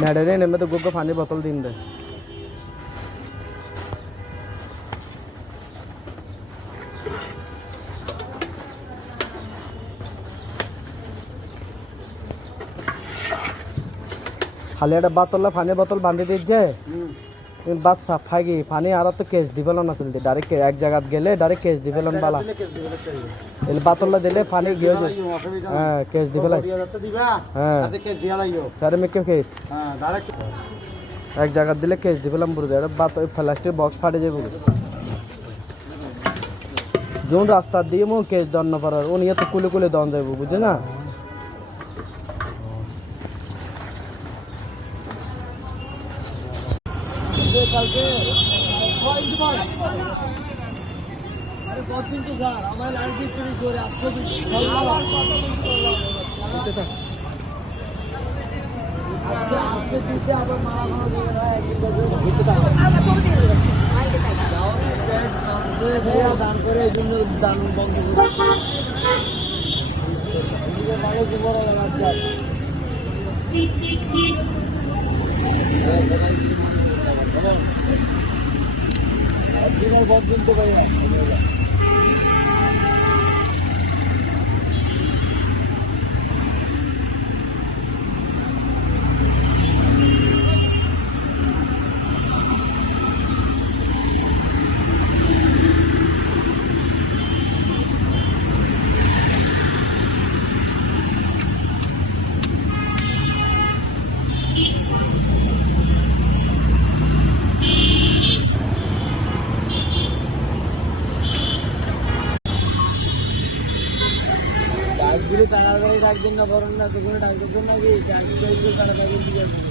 নেড়ে নেমে তো গুগো পানি বোতল দিন দে খালি একটা বোতলে পানি বোতল বাঁধি দিচ্ছে বাস সাফাই পানি আর তো কেস দিবেল না চলতে ডাইরেক্ট এক জায়গা গেলে ডাইরেক্ট কেস দিবেল বালা এল বোতলে দিলে পানি গিয়ে যায় হ্যাঁ কেস দিবেল হ্যাঁ স্যার মেকে কেস এক জায়গা দিলে কেস দিবেলাম পুরো এটা বাত প্লাস্টিক বক্স ফাটে যাবে যখন রাস্তা দিয়ে মো কেস দন না পারার ও নিয়ে তো কুলে কুলে দন যাবো বুঝছে না কালকে আরে কতদিন তো স্যার আমার লাইন দিয়ে চুরি করে আসতে দিন আসতে দিতে আবার মারা মারা দান করে এই জন্য দান বন্ধ করে बहुत दिन तो गए ডাকগুলি তাড়াতাড়ি ডাকবেন না বরং না তো কোনো ডাকবেন না কি ডাকগুলো তাড়াতাড়ি দিবেন না